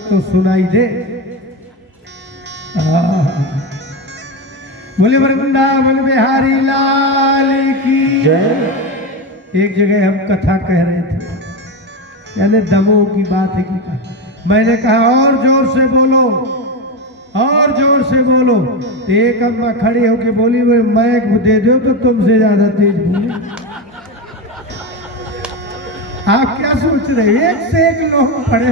तो सुनाई दे। बोले वृंदावन बिहारी लाल की जय। एक जगह हम कथा कह रहे थे, यानी दमों की बात है कि मैंने कहा और जोर से बोलो, और जोर से बोलो। तो एक अम्मा खड़ी होके बोली, वो माइक दे दो तो तुमसे ज्यादा तेज बोले। आप क्या सोच रहे, एक से एक लोग पड़े।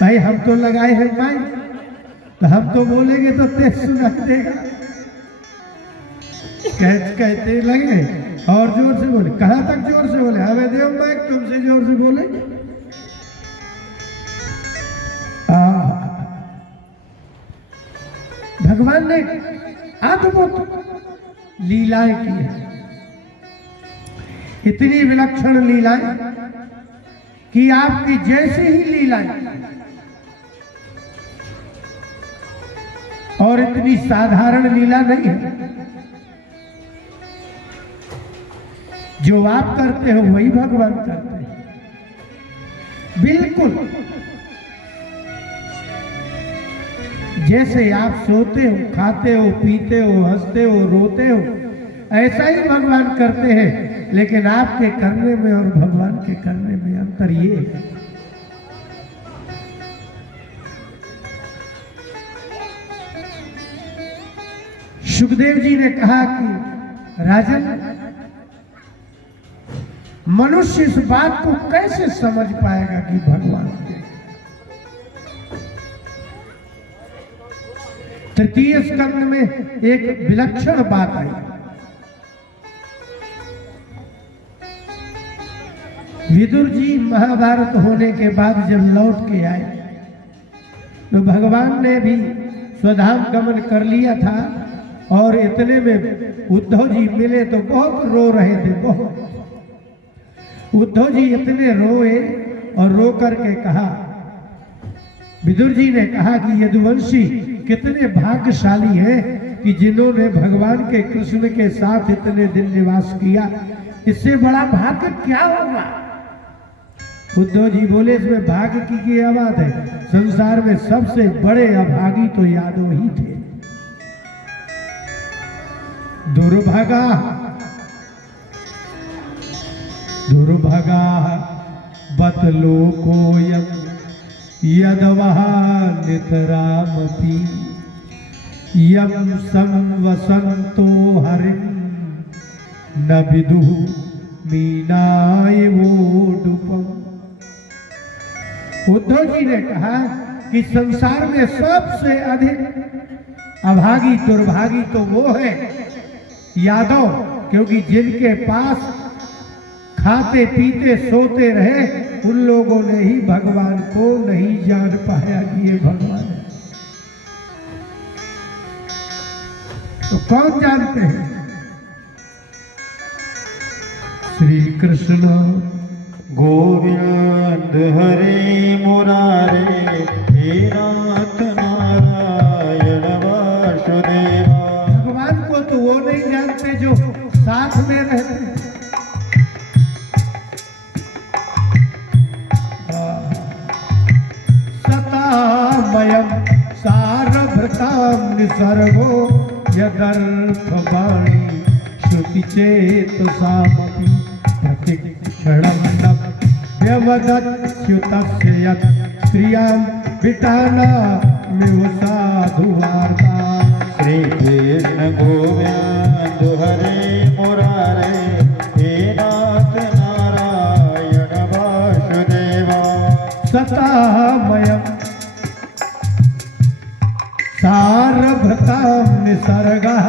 भाई हम तो लगाए हैं माइक, तो हम तो बोलेंगे तो तेज सुनाई देगा। कहते लगे और जोर से बोले। कहाँ तक जोर से बोले, हमें दो माइक, तुमसे जोर से बोले। भगवान ने अद्भुत लीलाएं की है, इतनी विलक्षण लीलाएं कि आपकी जैसी ही लीलाएं, और इतनी साधारण लीला नहीं है। जो आप करते हो वही भगवान करते हैं, बिल्कुल जैसे आप सोते हो, खाते हो, पीते हो, हंसते हो, रोते हो, ऐसा ही भगवान करते हैं। लेकिन आपके करने में और भगवान के करने में अंतर ये है, सुखदेव जी ने कहा कि राजन, मनुष्य इस बात को कैसे समझ पाएगा कि भगवान है। तृतीय स्कंद में एक विलक्षण बात आई। विदुर जी महाभारत होने के बाद जब लौट के आए तो भगवान ने भी स्वधाम गमन कर लिया था, और इतने में उद्धव जी मिले तो बहुत रो रहे थे, बहुत। उद्धव जी इतने रोए और रो करके कहा, विदुर जी ने कहा कि यदुवंशी कितने भाग्यशाली हैं कि जिन्होंने भगवान के कृष्ण के साथ इतने दिन निवास किया, इससे बड़ा भाग्य क्या होगा। उद्धव जी बोले, इसमें भाग्य की क्या बात है, संसार में सबसे बड़े अभागी तो यादव ही थे। दुर्भागा दुर्भागा बतलो को यदवः नितरामपि यम संवसन्तो हरिं न विदुः मीनाय वोडुपम्। उद्धव जी ने कहा कि संसार में सबसे अधिक अभागी दुर्भागी तो वो है यादव, क्योंकि जिनके पास खाते पीते सोते रहे उन लोगों ने ही भगवान को नहीं जान पाया कि ये भगवान है। तो कौन जानते हैं? श्री कृष्ण गोविंद हरे मुरारे, हे नाथ नारायण वासुदेवा। भगवान को तो वो नहीं जानते जो साथ में रहते। सतामयम् सारभृतां निसर्गो यदर्थवाणी श्रुतिचेतसामपि प्रतिक्षणं न व्यवदत्स्युतस्य यत् स्त्रियां विटानामिव साधुवार्ता। श्री कृष्ण गोविंद हरे मुरारे, हे नाथ नारायण वासुदेवा। सतामयम् सारभृतां निसर्गः।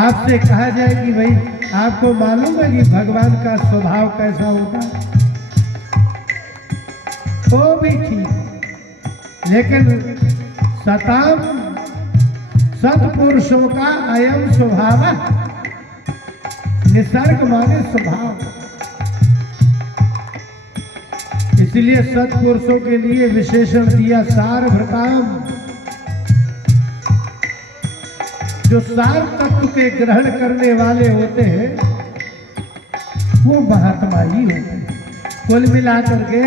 आपसे कहा जाए कि भाई आपको मालूम है कि भगवान का स्वभाव कैसा होता है, वो भी ठीक, लेकिन सताम सत्पुरुषों का अयम स्वभाव, निसर्ग माने स्वभाव। इसलिए सत्पुरुषों के लिए विशेषण दिया सारभृताम। जो सार तत्व के ग्रहण करने वाले होते हैं वो महात्मा ही होते हैं। कुल मिलाकर के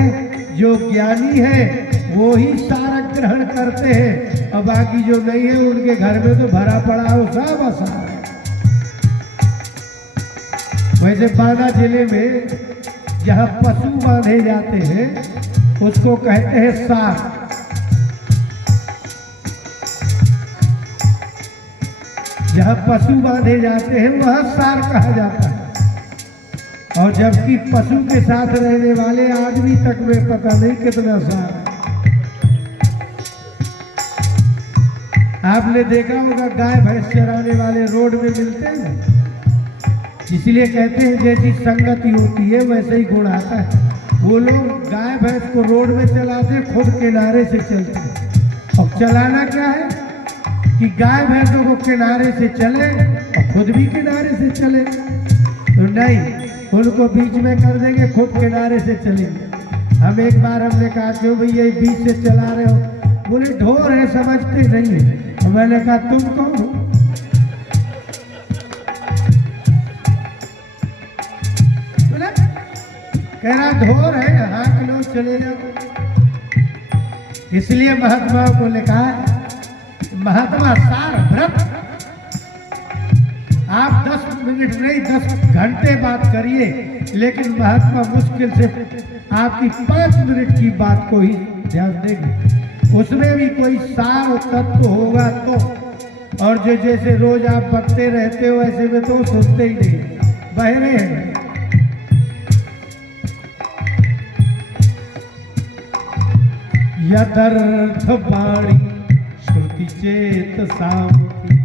जो ज्ञानी है वो ही सारा ग्रहण करते हैं, और बाकी जो नहीं है उनके घर में तो भरा पड़ा हो सब असार है। वैसे बांदा जिले में जहाँ पशु बांधे जाते हैं उसको कहते हैं सार। जहाँ पशु बांधे जाते हैं वह सार कहा जाता है। और जबकि पशु के साथ रहने वाले आदमी तक में पता नहीं कितना सार है। आपने देखा होगा गाय भैंस चराने वाले रोड में मिलते हैं, इसलिए कहते हैं जैसी संगति होती है वैसे ही गुण आता है। वो लोग गाय भैंस को रोड में चलाते, खुद किनारे से चलते हैं। और चलाना क्या है कि गाय भैंसों को किनारे से चले और खुद भी किनारे से चले, तो नहीं, उनको बीच में कर देंगे, खुद किनारे से चलेंगे। हम एक बार हमने कहा क्यों भैया ये बीच से चला रहे हो? बोले ढोर है, समझते नहीं है। तो मैंने कहा तुम कौन हो? बोले कह रहा ढोर है, हाँक लो चले जाओ। इसलिए महात्माओं को लिखा है महात्मा सार व्रत। आप 10 मिनट नहीं 10 घंटे बात करिए, लेकिन महात्मा मुश्किल से आपकी 5 मिनट की बात को ही ध्यान देंगे। उसमें भी कोई सार तत्व होगा तो। और जो जैसे रोज आप बकते रहते हो ऐसे में तो सुनते ही नहीं, बहरे हैं। यदर्थ बाणी श्रुति चेत सामती।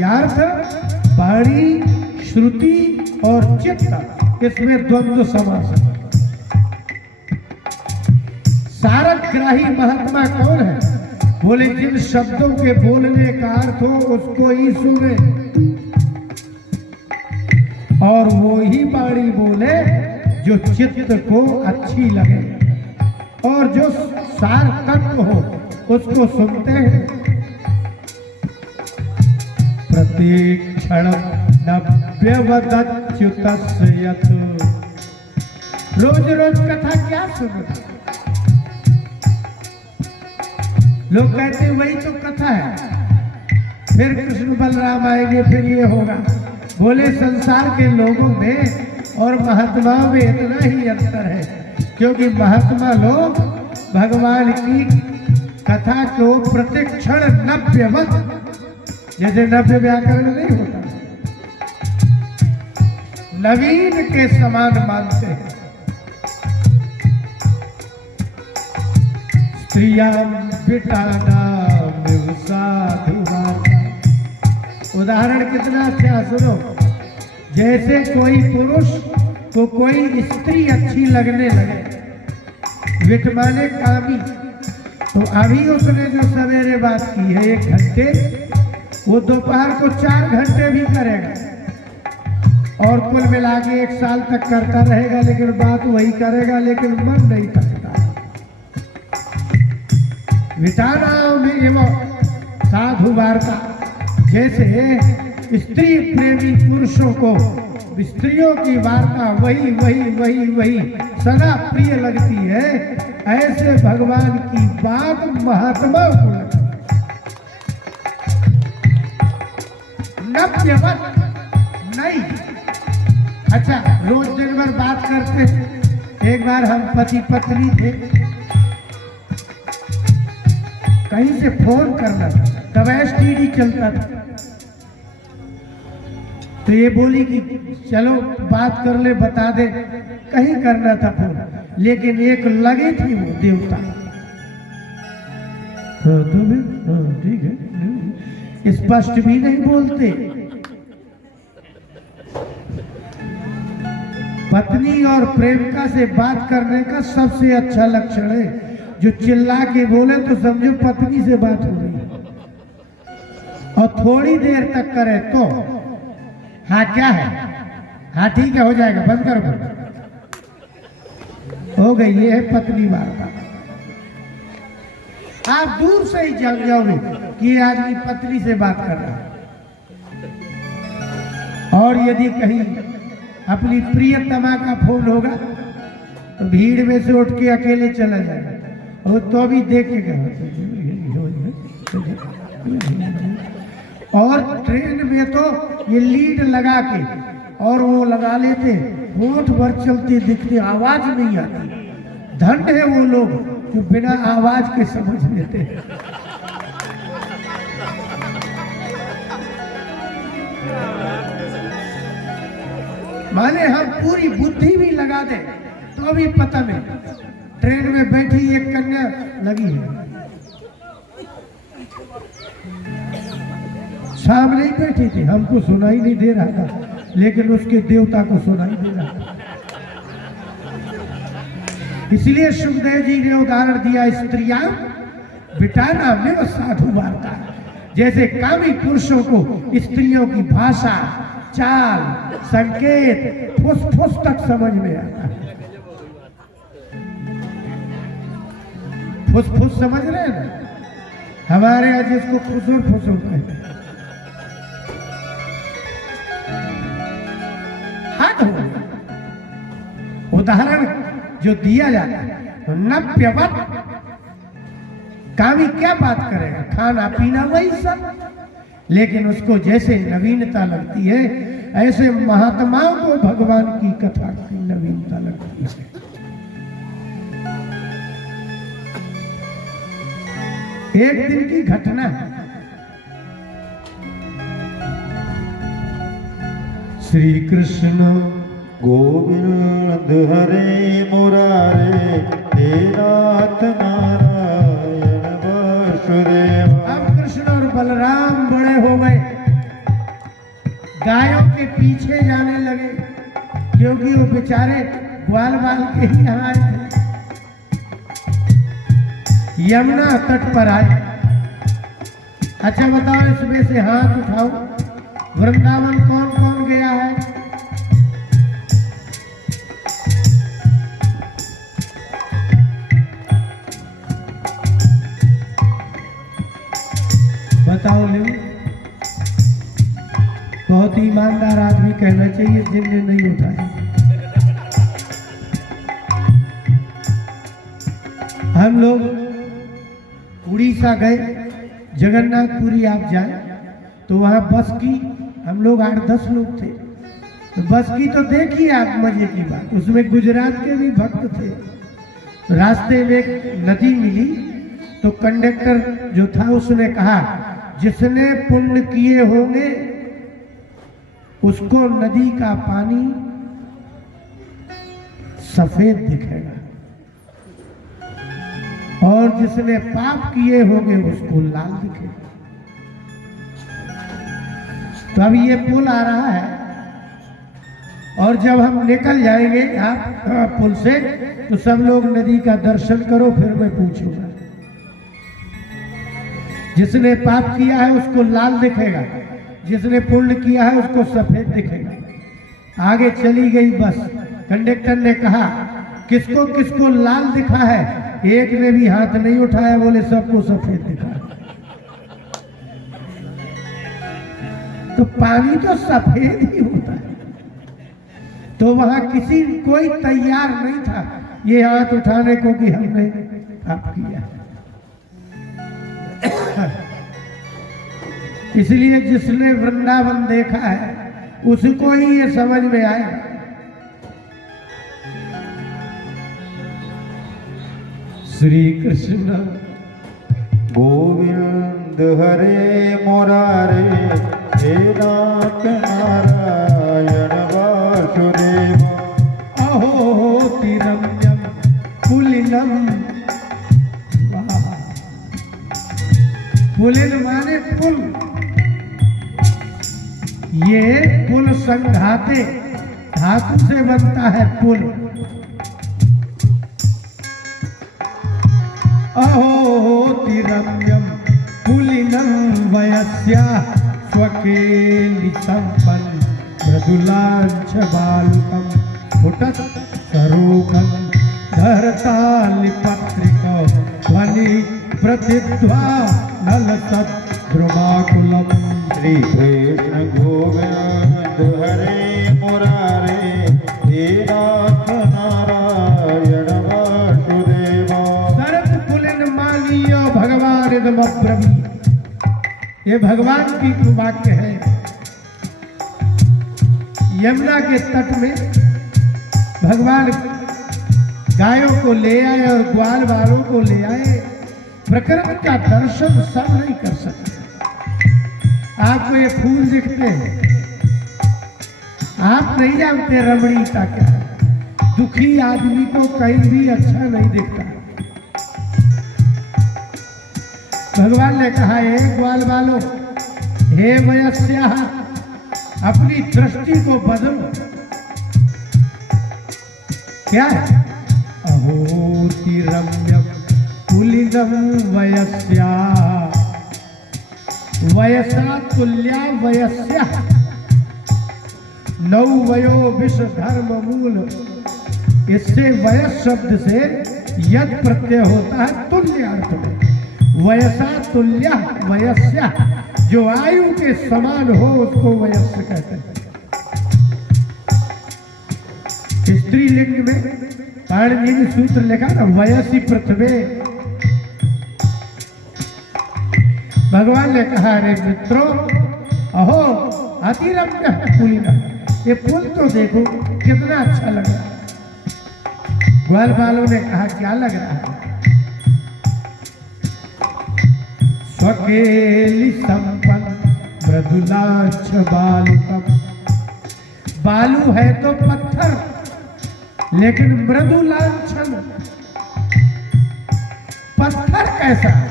यार्थ बाणी श्रुति और चित्त, इसमें द्वंद्व समास है। सारग्राही महात्मा कौन है? बोले जिन शब्दों के बोलने का अर्थ हो उसको ही सुने और वो ही बाणी बोले जो चित्त को अच्छी लगे, और जो सार तत्व हो उसको सुनते हैं। प्रत्येक क्षण नव्यवदच्युतस्य यत्। रोज रोज कथा क्या सुनना? लोग कहते हैं वही तो कथा है, फिर कृष्ण बलराम आएंगे, फिर ये होगा। बोले संसार के लोगों में और महात्माओं में इतना ही अंतर है, क्योंकि महात्मा लोग भगवान की कथा को प्रतिक्षण नव्यवत, जैसे नव्य व्याकरण नहीं होता, नवीन के समान मानते हैं। स्त्रियाम विटानाम साधु वार्ता। उदाहरण कितना अच्छा सुनो। जैसे कोई पुरुष को कोई स्त्री अच्छी लगने लगे, विटमाने कामी, तो अभी उसने जो सवेरे बात की है 1 घंटे, वो दोपहर को 4 घंटे भी करेगा और कुल मिला के 1 साल तक करता रहेगा, लेकिन बात वही करेगा, लेकिन मन नहीं थकता। विटाना में वो साधु वार्ता। जैसे स्त्री प्रेमी पुरुषों को स्त्रियों की वार्ता वही वही वही वही सदा प्रिय लगती है, ऐसे भगवान की बात महात्मा को लगती है। नव्यवत नहीं। अच्छा, रोज दिन भर बात करते। एक बार हम पति पत्नी थे, कहीं से फोन करना था, तब एसटीडी चलता था, तो ये बोली कि चलो बात कर ले, बता दे। कहीं करना था फोन, लेकिन एक लगे थी वो देवता। ठीक है, स्पष्ट भी नहीं बोलते। पत्नी और प्रेमिका से बात करने का सबसे अच्छा लक्षण है जो चिल्ला के बोले तो समझो पत्नी से बात हो रही है, और थोड़ी देर तक करे तो हाँ क्या है, हाँ ठीक है, हो जाएगा, बंद करो, हो गई। ये है पत्नी वार्ता। आप दूर से ही जान जाओगे कि ये आदमी पत्नी से बात कर रहा है। और यदि कहीं अपनी प्रियतमा का फोन होगा तो भीड़ में से उठ के अकेले चला जाएगा, वो तो भी देख के गया। और ट्रेन में तो ये लीड लगा के और वो लगा लेते, होठ भर चलते दिखते, आवाज नहीं आती। धन्य है वो लोग जो बिना आवाज के समझ लेते हैं। माने हम पूरी बुद्धि भी लगा दें तो भी पता नहीं। ट्रेन में बैठी एक कन्या लगी है, सामने ही बैठी थी, हमको सुनाई नहीं दे रहा था, लेकिन उसके देवता को सुनाई दे रहा था। इसलिए सुखदेव जी ने उदाहरण दिया, स्त्रियां बिटाना में साधु वार्ता। जैसे कामी पुरुषों को स्त्रियों की भाषा, चाल, संकेत फुस फुस तक समझ में आता है। फुस फुस समझ रहे हैं ना, हमारे यहाँ जिसको फुसुर फुसुर कहते हैं। हद हो, उदाहरण जो दिया जाता है तो नव्यवत, कामी क्या बात करेगा, खाना पीना वही सब, लेकिन उसको जैसे नवीनता लगती है ऐसे महात्माओं को भगवान की कथा की नवीनता लगती है। एक दिन की घटना है, श्री कृष्ण गोविंद हरे मुरारे, हे नाथ नारायण वासुदेव। अब कृष्ण और बलराम बड़े हो गए, गायों के पीछे जाने लगे, क्योंकि वो बेचारे ग्वाल बाल के ही यहाँ आए थे। यमुना तट पर आए। अच्छा बताओ, इसमें से हाथ उठाओ, वृंदावन कौन कौन गया है? बताओ ले। बहुत ईमानदार आदमी कहना चाहिए जिनने नहीं उठाया। हम लोग उड़ीसा गए, जगन्नाथपुरी आप जाए तो वहाँ बस की, हम लोग 8-10 लोग थे, तो बस की तो देखिए आप मजे की बात, उसमें गुजरात के भी भक्त थे। रास्ते में एक नदी मिली तो कंडक्टर जो था उसने कहा, जिसने पुण्य किए होंगे उसको नदी का पानी सफेद दिखेगा, और जिसने पाप किए होंगे उसको लाल दिखेगा। तो अब ये पुल आ रहा है, और जब हम निकल जाएंगे आप पुल से तो सब लोग नदी का दर्शन करो, फिर मैं पूछूंगा। जिसने पाप किया है उसको लाल दिखेगा, जिसने पुण्य किया है उसको सफेद दिखेगा। आगे चली गई बस, कंडक्टर ने कहा किसको किसको लाल दिखा है, एक ने भी हाथ नहीं उठाया, बोले सबको सफेद दिखा। तो पानी तो सफेद ही होता है, तो वहां कोई तैयार नहीं था ये हाथ उठाने को कि हमने पाप किया। इसलिए जिसने वृंदावन देखा है उसको ही ये समझ में आएगा। श्री कृष्ण गोविंद हरे मुरारे, हे नाथ नारायण वासुदेव। अहो तिरम्यम पुलिनम, पुलिन माने पुल, ये पुल संघाते धातु से बनता है पुल। अहो तिरम्यम पुलिनं वयस्या स्वकेलि संपन्न मृदुलांच बालुकं फुटत सरोगं धरतालिपत्रिका ध्वनि प्रतिध्वा नलसत् ध्रुवाकुलम्। श्री कृष्ण गोविंद हरे ये भगवान की वाक्य है। यमुना के तट में भगवान गायों को ले आए और ग्वाल वालों को ले आए। प्रकृति का दर्शन सब नहीं कर सकते। आपको ये फूल दिखते हैं, आप नहीं जानते रमणीयता क्या है। दुखी आदमी को कहीं भी अच्छा नहीं दिखता। भगवान ने कहा, हे ग्वाल वालों, हे वयस्या, अपनी दृष्टि को बदलो। क्या है? अहोति रम्यम पुलिनम वयस्या वयसा तुल्या वयस्या नौ वयो विष धर्म मूल। इससे वयस शब्द से यद प्रत्यय होता है तुल्य अर्थ में। वयसा तुल्या वयस्या, जो आयु के समान हो उसको वयस्य कहते हैं। स्त्रीलिंग में पाणिनि सूत्र लिखा ना, वयसी पृथ्वी। भगवान ने कहा, अरे मित्रों, अहो अतिरम्य पुलिना, ये पुल तो देखो कितना अच्छा लग रहा है। ग्वाल वालों ने कहा, क्या लग रहा है? स्वकेली संपन्न मृदुलाक्ष बालुकम। बालू है तो पत्थर, लेकिन मृदुलांछन पत्थर कैसा है?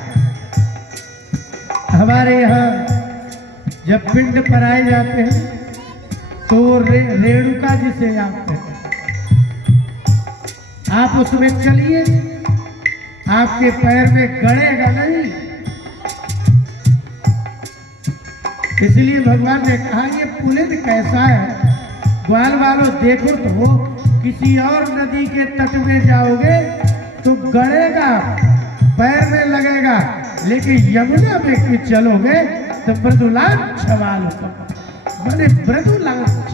हमारे यहाँ जब पिंड पराए जाते हैं तो रेणुका जिसे आप कहते हैं, आप उसमें चलिए, आपके पैर में गड़ेगा नहीं। इसलिए भगवान ने कहा, ये पुलिन कैसा है? ग्वाल वालों देखो तो वो, किसी और नदी के तट में जाओगे तो गड़ेगा, पैर में लगेगा, लेकिन यमुना में कि चलोगे तो मृदुलांछ मैंने मृदुलांछ,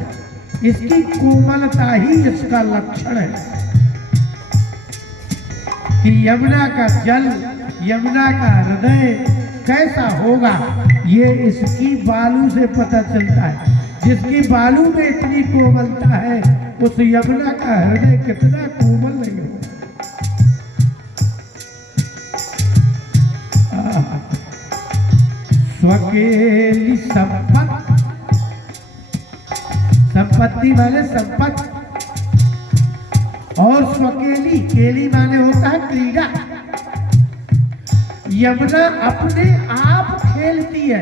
इसकी कोमलता ही इसका लक्षण है कि यमुना का जल, यमुना का हृदय कैसा होगा, ये इसकी बालू से पता चलता है। जिसकी बालू में इतनी कोमलता है, उस यमुना का हृदय कितना कोमल नहीं होगा। स्वकेली संपत्ति, संपत्ति माने संपत्ति, और स्वकेली, केली माने होता है क्रीड़ा। यमुना अपने आप खेलती है,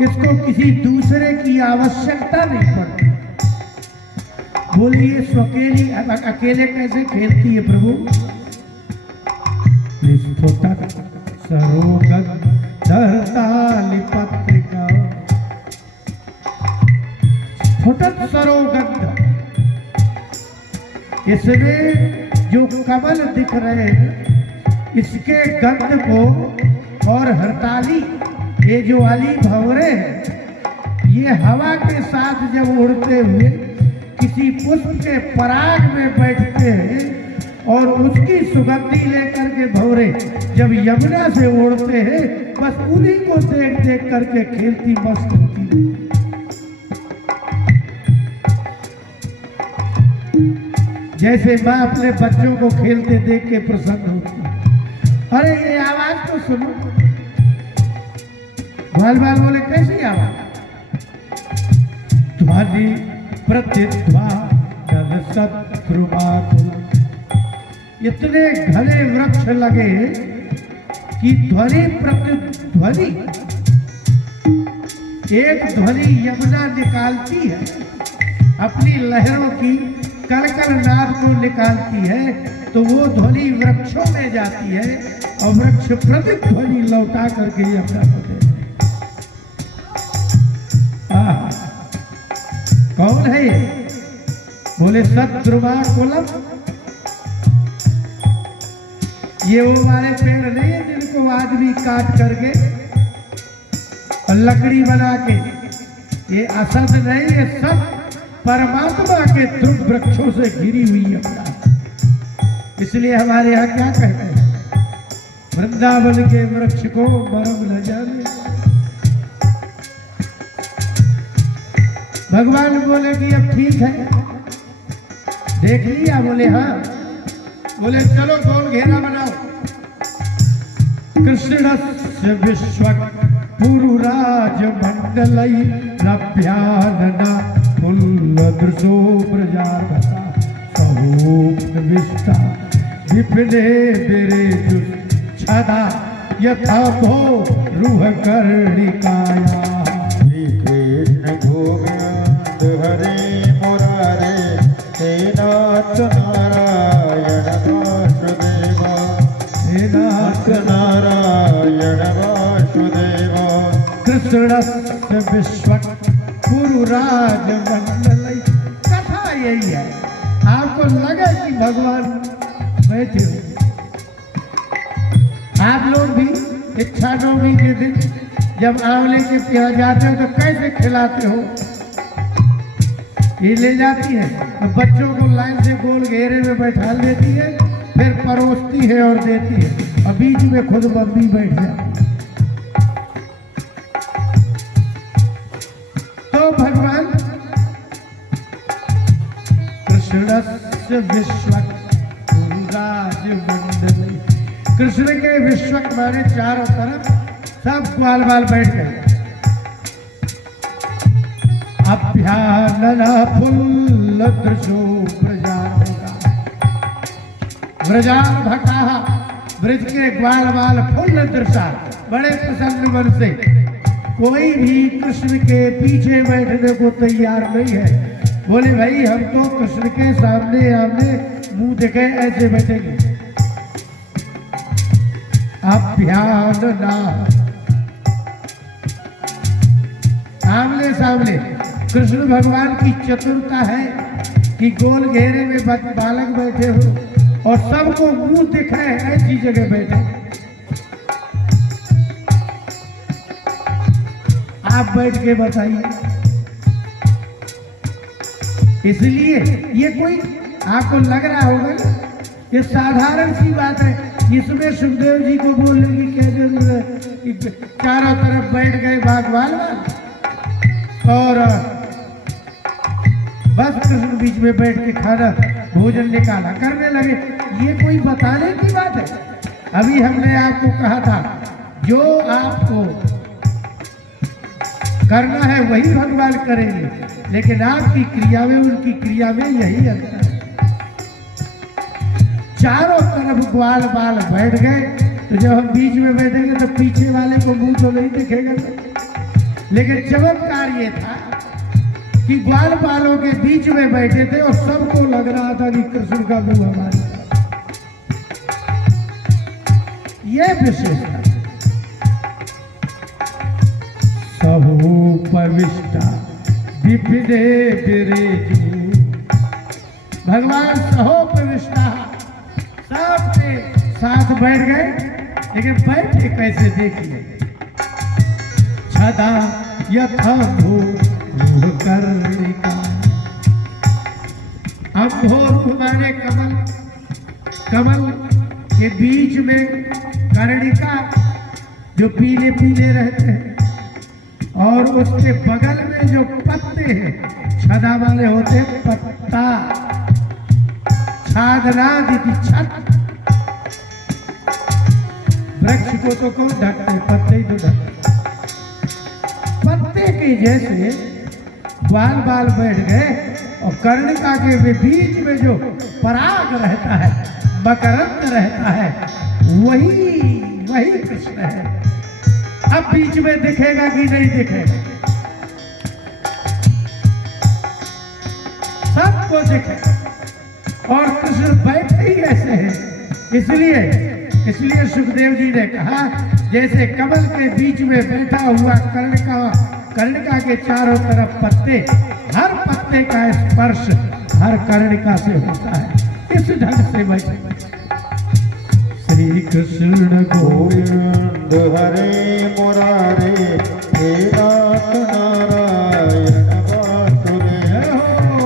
इसको किसी दूसरे की आवश्यकता नहीं पड़ती। बोलिए स्वकेली, अकेले कैसे खेलती है प्रभु? स्फुटत सरोगत धरताली पत्रिका, स्फुटत सरोगंध, इसमें जो कमल दिख रहे हैं, इसके गंध को, और हरताली, ये जो अली भंवरे हैं, ये हवा के साथ जब उड़ते हुए किसी पुष्प के पराग में बैठते हैं और उसकी सुगंधी लेकर के भंवरे जब यमुना से उड़ते हैं, बस उन्हीं को देख देख करके खेलती मस्त होती है। जैसे माँ अपने बच्चों को खेलते देख के प्रसन्न होती है। अरे ये आवाज तो सुनो। बाल बाल बोले, कैसी आवाज? ध्वनि प्रतिध्वनि शत्रुमातुल। इतने घने वृक्ष लगे कि ध्वनि प्रतिध्वनि, एक ध्वनि यमुना निकालती है, अपनी लहरों की कलकल नाद को निकालती है, तो वो ध्वनि वृक्षों में जाती है और वृक्ष प्रतिध्वनि लौटा करके यमुना को देते हैं। कौन है ये? बोले शत्रुमा कुलम। ये वो वाले पेड़ नहीं है जिनको आदमी काट करके और लकड़ी बना के, ये असद नहीं, ये सब परमात्मा के ध्रुव वृक्षों से घिरी हुई अपना। इसलिए हमारे यहाँ क्या कहते हैं, वृंदावन के वृक्ष को मरम न जाने। भगवान बोले कि अब ठीक है, देख लिया? बोले हाँ। बोले चलो गोल घेरा बनाओ। कृष्णस्य विश्वक पुरुराज मंडलई लभ्यानना फुल्लदृशो प्रजापता सहोपविष्टा विपिने विरेजु छदा यथा भो रूह कर्णिकाया। श्री कृष्ण गोविंद हरे मुरारे हे नाथ नारायण वासुदेवा, हे नाथ नारायण वासुदेवा। कृष्णस्य विश्वक पुरुराज मंडलई। कथा यही है, आपको लगे कि भगवान बैठे हो। आप लोग भी इच्छा नवमी के दिन जब आंवले के यहाँ जाते हो तो कैसे खिलाते हो? ये ले जाती है तो बच्चों को लाइन से गोल घेरे में बैठा देती है, फिर परोसती है और देती है, और बीच में खुद मम्मी बैठ जाती है। तो भगवान कृष्णस्य विश्वक पुरुराज मंडलई। कृष्ण के विश्वक माने चारों तरफ सब ग्वाल बाल बैठ गए। अभ्यानना फुल्लदृशो प्रजापता। व्रजान भटाहा, ब्रज के ग्वाल बाल फुल्ल दृशा, बड़े प्रसन्न मन से। कोई भी कृष्ण के पीछे बैठने को तैयार नहीं है। बोले भाई हम तो कृष्ण के सामने आमने मुंह देखे ऐसे बैठेंगे। अभ्यानना, आमने सामने। कृष्ण भगवान की चतुरता है कि गोल घेरे में बालक बैठे हो और सबको मुंह दिखाए ऐसी जगह बैठे। आप बैठ के बताइए। इसलिए ये कोई आपको लग रहा होगा ये साधारण सी बात है, इसमें सुखदेव जी को बोलने की क्या जरूरत है कि चारों तरफ बैठ गए बागवान और बस कृष्ण बीच में बैठ के खाना भोजन निकाला करने लगे। ये कोई बताने की बात है? अभी हमने आपको कहा था जो आपको करना है वही भगवान करेंगे, लेकिन आपकी क्रिया में उनकी क्रिया में यही अंतर है। चारों तरफ ग्वाल बाल बैठ गए तो जब हम बीच में बैठेंगे तो पीछे वाले को मुंह तो नहीं दिखेगा, लेकिन चमत्कार ये था कि ग्वाल बालों के बीच में बैठे थे और सबको लग रहा था कि कृष्ण का मुंह हमारे। ये विशेषता सहोपविष्टा विपिने विरेजु। भगवान सहोपविष्टा सबके साथ बैठ गए, लेकिन बैठे कैसे देखिए। छदा यथा भूर कर्णिका। अम्भोर माने कमल, कमल के बीच में कर्णिका जो पीले पीले रहते हैं, और उसके बगल में जो पत्ते हैं छदा वाले होते हैं पत्ता। छादना दीदी छत, वृक्ष को तो कौन ढकते, पत्ते ही तो ढकते। पत्ते के जैसे बाल बाल बैठ गए और कर्णिका के बीच में जो पराग रहता है, मकरंद रहता है, वही कृष्ण है। अब बीच में दिखेगा कि नहीं दिखेगा? सबको दिखेगा। और कृष्ण बैठे ही ऐसे हैं। इसलिए सुखदेव जी ने कहा जैसे कमल के बीच में बैठा हुआ कर्णिका के चारों तरफ पत्ते, हर पत्ते का स्पर्श हर कर्णिका से होता है। इस ढंग से बैठे। श्री कृष्ण गोविंद हरे मुरारे हे नाथ नारायण वासुदेव,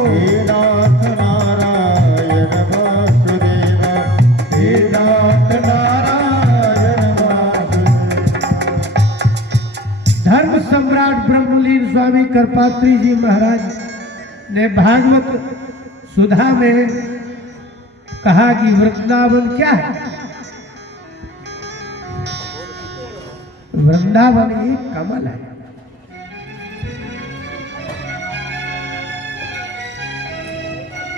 हे नाथ नारायण वासुदेव, हे नाथ नारायण वासुदेव। धर्म सम्राट ब्रह्मलीन स्वामी करपात्री जी महाराज ने भागवत सुधा में कहा कि वृंदावन क्या है? वृंदावन एक कमल है।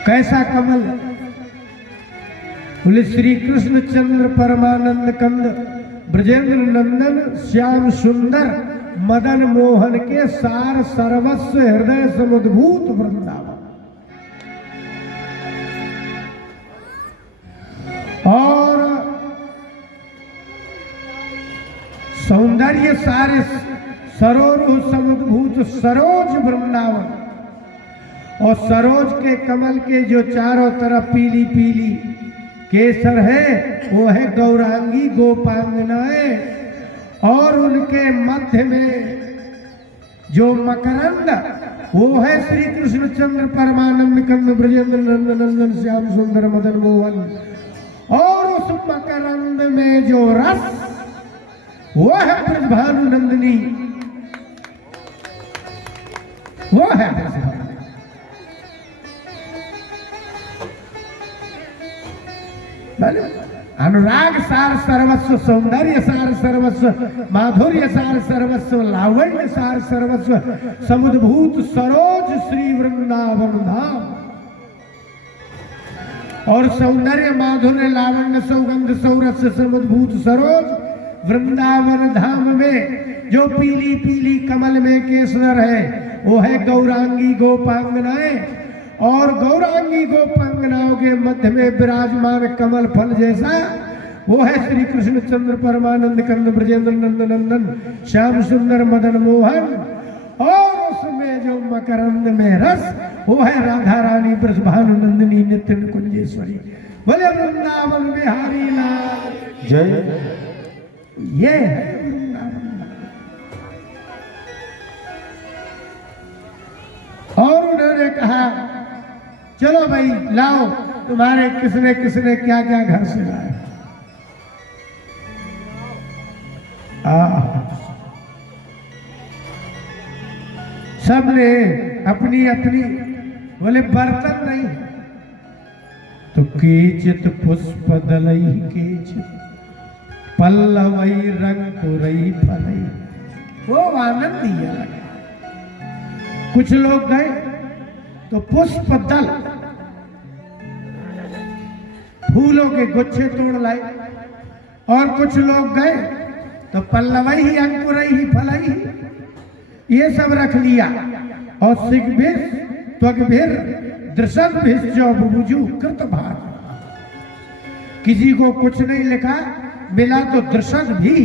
कैसा कमल? बोले श्री कृष्ण चंद्र परमानंद कंद ब्रजेंद्र नंदन श्याम सुंदर मदन मोहन के सार सर्वस्व हृदय समुद्भूत वृंदावन। और सौंदर्य सारे सरोज समुद्भूत सरोज वृंदावन। और सरोज के कमल के जो चारों तरफ पीली पीली केसर है वो है गौरांगी गोपांगनाएं। और उनके मध्य में जो मकरंद वो है श्री कृष्ण चंद्र परमानंद कंद ब्रजेंद्र नंदन नंदन श्याम सुंदर मदन मोहन। और उस मकरंद में जो रस वो है ब्रजभानु नंदिनी, वो है ब्रजभानु। अनुराग सार सर्वस्व, सौंदर्य सार सर्वस्व, माधुर्य सार सर्वस्व, लावण्य सार सर्वस्व समुद्भूत सरोज श्री वृंदावन धाम। और सौंदर्य माधुर्य लावण्य सौगंध सौरस समुद्भूत सरोज वृंदावन धाम में जो पीली पीली कमल में केसर है वो है गौरांगी गोपांगनाएं। और गौरांगी गोपांगनाओं के मध्य में विराजमान कमल फल जैसा वो है श्री कृष्ण चंद्र परमानंद कंद ब्रजेंद्र नंदन नंदन श्याम सुंदर मदन मोहन। और उसमें जो मकरंद में रस वो है राधा रानी ब्रजभानु नंदिनी नित्य कुंजेश्वरी। बोले वृंदावन बिहारी लाल जय। ये है वृंदावन। और उन्होंने कहा चलो भाई लाओ तुम्हारे किसने किसने क्या क्या घर से लाए। सबने अपनी अपनी, बोले बर्तन नहीं तो केचित पुष्प दलई केचित पल्लवई रंग पुरई फलई। वो आनंद ही अलग है। कुछ लोग गए तो पुष्प दल फूलों के गुच्छे तोड़ लाए। और कुछ लोग गए तो पल्लवई ही अंकुरई ही फलई ये सब रख लिया। और सिग्भिर त्वग्भिर दृशद्भिश्च बुभुजु कृतभाज। किसी को कुछ नहीं लिखा मिला तो दृशद भी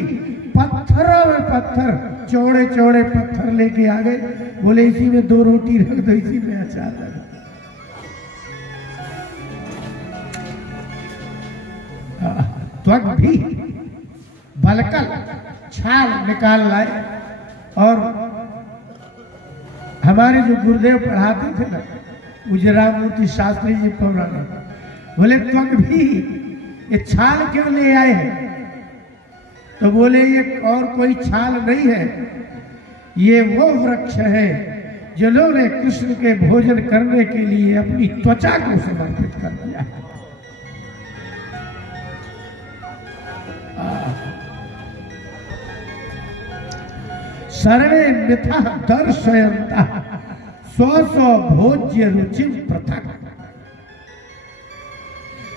पत्थरों में पत्थर चौड़े चौड़े पत्थर लेके आ गए। बोले इसी में 2 रोटी रख दो, इसी में अचार रख दो। त्वग भी बलकल छाल निकाल लाए। और हमारे जो गुरुदेव पढ़ाते थे ना उजरा मूर्ति शास्त्री जी पौराणिक, बोले त्वग भी ये छाल क्यों ले आए हैं? तो बोले ये और कोई छाल नहीं है, ये वो वृक्ष है जिन्होंने कृष्ण के भोजन करने के लिए अपनी त्वचा को समर्पित कर दिया। सर्वे मिथा दर्शयन्ता स्व स्व भोज्य रुचि पृथक।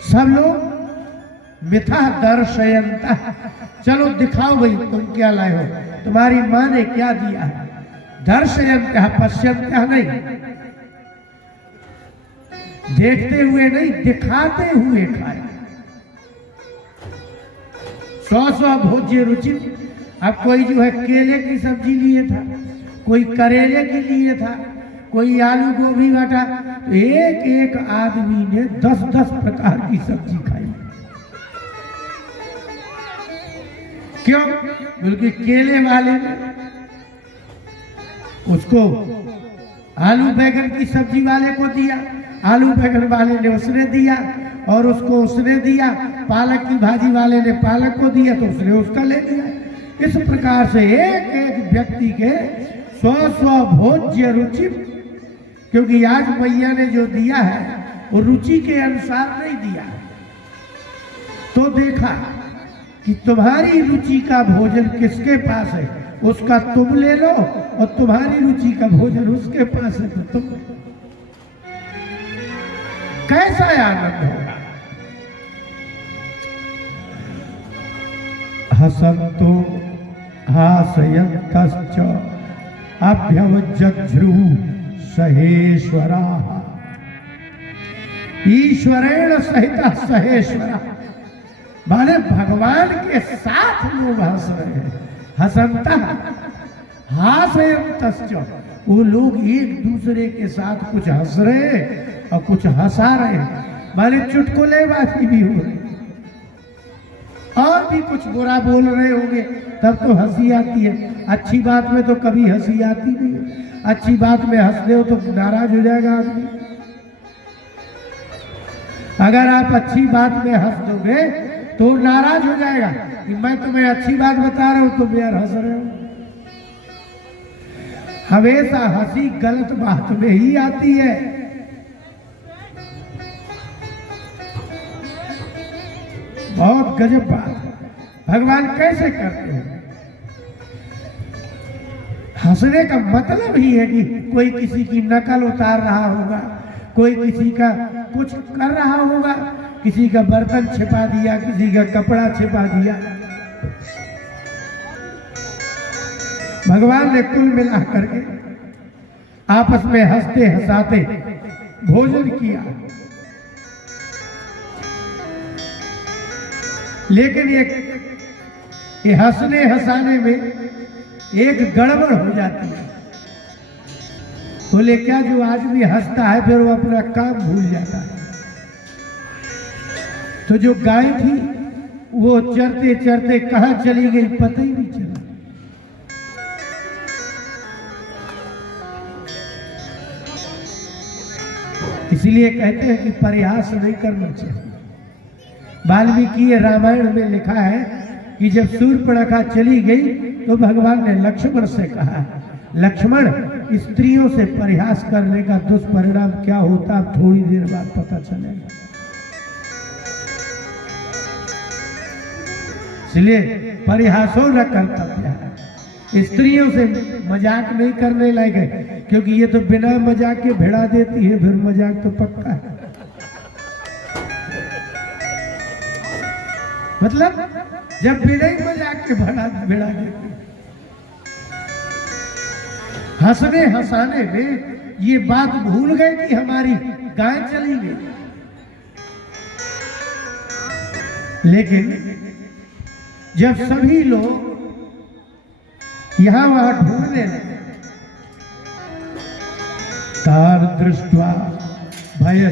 सब लोग मिथा दर्शयन्ता, चलो दिखाओ भाई तुम क्या लाए हो, तुम्हारी माँ ने क्या दिया है। दर्शयन्ता पश्यन्ता नहीं, देखते हुए नहीं दिखाते हुए खाए। स्व स्व भोज्य रुचि। अब कोई जो है केले की सब्जी लिए था, कोई करेले की लिए था, कोई आलू गोभी काटा, तो एक एक आदमी ने 10-10 प्रकार की सब्जी खाई। क्यों? बल्कि केले वाले ने उसको आलू बैगन की सब्जी वाले को दिया, आलू बैगन वाले ने उसने दिया, और उसको उसने दिया, पालक की भाजी वाले ने पालक को दिया तो उसने उसका ले लिया। इस प्रकार से एक एक व्यक्ति के स्व स्व भोज्य रुचि क्योंकि आज मैया ने जो दिया है वो रुचि के अनुसार नहीं दिया। तो देखा कि तुम्हारी रुचि का भोजन किसके पास है, उसका तुम ले लो, और तुम्हारी रुचि का भोजन उसके पास है तो तुम। कैसा आनंद होगा। हसंतो हासयन्तश्च अभ्यवजज्रु सहेश्वराः ईश्वरेण सहित सहेश्वरा। माने भगवान के साथ लोग हंस रहे हैं। हसंता हासयन्तश्च, वो लोग एक दूसरे के साथ कुछ हंस रहे हैं और कुछ हंसा रहे हैं। माने चुटकुलेबाजी भी हो रही, और भी कुछ बुरा बोल रहे होंगे, तब तो हंसी आती है। अच्छी बात में तो कभी हंसी आती नहीं है। अच्छी बात में हंसते हो तो नाराज हो जाएगा आदमी। अगर आप अच्छी बात में हंस दोगे तो नाराज हो जाएगा कि मैं तुम्हें अच्छी बात बता रहा हूं, तुम यार हंस रहे हो। हमेशा हंसी गलत बात में ही आती है। बहुत गजब बात। भगवान कैसे करते हैं। हंसने का मतलब ही है कि कोई किसी की नकल उतार रहा होगा, कोई किसी का कुछ कर रहा होगा, किसी का बर्तन छिपा दिया, किसी का कपड़ा छिपा दिया। भगवान ने कुल मिला करके आपस में हंसते हंसाते भोजन किया। लेकिन ये हंसने हंसाने में एक गड़बड़ हो जाती है। बोले क्या, जो आदमी हंसता है फिर वो अपना काम भूल जाता है। तो जो गाय थी वो चरते चरते कहां चली गई पता ही नहीं चला। इसलिए कहते हैं कि प्रयास नहीं करना चाहिए। वाल्मीकि रामायण में लिखा है कि जब शूर्पणखा चली गई तो भगवान ने लक्ष्मण से कहा, लक्ष्मण, स्त्रियों से प्रयास करने का दुष्परिणाम क्या होता थोड़ी देर बाद पता चलेगा। इसलिए प्रयासों न कर्तव्य है। स्त्रियों से मजाक नहीं करने लगे, क्योंकि ये तो बिना मजाक के भिड़ा देती है, फिर मजाक तो पक्का है। मतलब जब बिना ही मजाक के भिड़ा देती। हंसने हंसाने में ये बात भूल गए कि हमारी गाय चली गई। लेकिन जब सभी लोग यहां वहां ढूंढने लगे, तार दृष्ट्वा भय